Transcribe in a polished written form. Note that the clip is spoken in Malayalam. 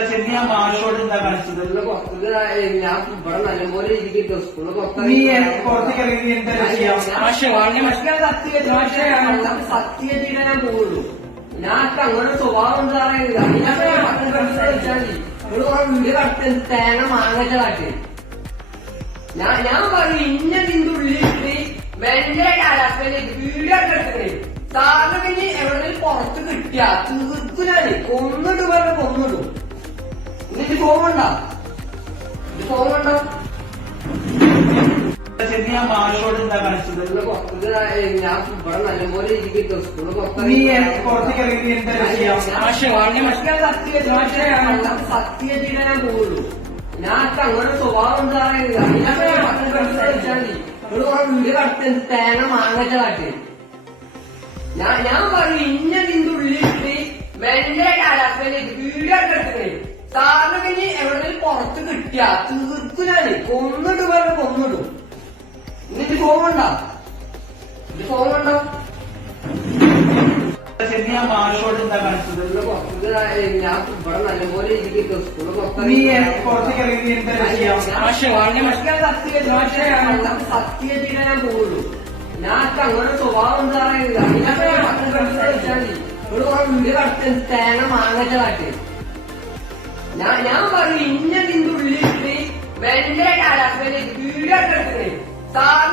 ഞാൻ മാഷോട് എന്താ കാണിച്ചത്? ഞാൻ ഇവിടെ നല്ലപോലെ ഇരിക്കട്ടോ സ്കൂളിൽ നീ പുറത്തേക്ക് ഇറങ്ങി എന്താ ചെയ്യാം? സത്യത്തിലെ ഞാൻ പോവുള്ളൂ. ഞാൻ അങ്ങനെ സ്വഭാവം എന്താ വീട് കട്ട് തേങ്ങ മാങ്ങച്ച കാട്ട്. ഞാൻ പറയും ഇന്ന നിന്റെ ഉള്ളിലിട്ട് ഭയങ്കര കാലാവസ്ഥയിലേക്ക് വീടൊക്കെ എടുക്കണേ. സാറിന് പിന്നെ എവിടെയെങ്കിലും പുറത്ത് കിട്ടിയ തീർക്കുനാണ് കൊന്നിട്ട് പറഞ്ഞ കൊന്നിടും. ഇതിന് ഫോമുണ്ടോ? ഇത് ഫോമുണ്ടോ? ഞാൻ മാഷോട് എന്താ കാണിച്ചത്? ഞാൻ ഇവിടെ നല്ലപോലെ ഇരിക്കട്ടോ സ്കൂളിൽ നീ പുറത്തേക്ക് ഇറങ്ങി എന്താ ചെയ്യാം? സത്യത്തിലെ ഞാൻ പോവുള്ളൂ. ഞാൻ അങ്ങനെ സ്വഭാവം എന്താ വീട് കട്ട് തേങ്ങ മാങ്ങച്ച കാട്ട്. ഞാൻ പറയും ഇന്ന നിന്റെ ഉള്ളിലിട്ട് ഭയങ്കര കാലാവസ്ഥയിലേക്ക് വീടൊക്കെ എടുക്കണേ. സാറിന് പിന്നെ എവിടെയെങ്കിലും പുറത്ത് കിട്ടിയ തീർക്കുനാണ് കൊന്നിട്ട് പറഞ്ഞ കൊന്നിടും. ഇതിന് ഫോമുണ്ടോ? ഇത് ഫോമുണ്ടോ? ഞാൻ മാഷോട് എന്താ കാണിച്ചത്? ഞാൻ ഇവിടെ നല്ലപോലെ ഇരിക്കട്ടോ സ്കൂളിൽ നീ പുറത്തേക്ക് ഇറങ്ങി എന്താ ചെയ്യാം? സത്യത്തിലെ ഞാൻ പോവുള്ളൂ. ഞാൻ അങ്ങനെ സ്വഭാവം എന്താ വീട് കട്ട് തേങ്ങ മാങ്ങച്ച കാട്ട്. ഞാൻ പറയും ഇന്ന നിന്റെ ഉള്ളിലിട്ട് ഭയങ്കര കാലാവസ്ഥയിലേക്ക് വീടൊക്കെ എടുക്കണേ. സാറിന്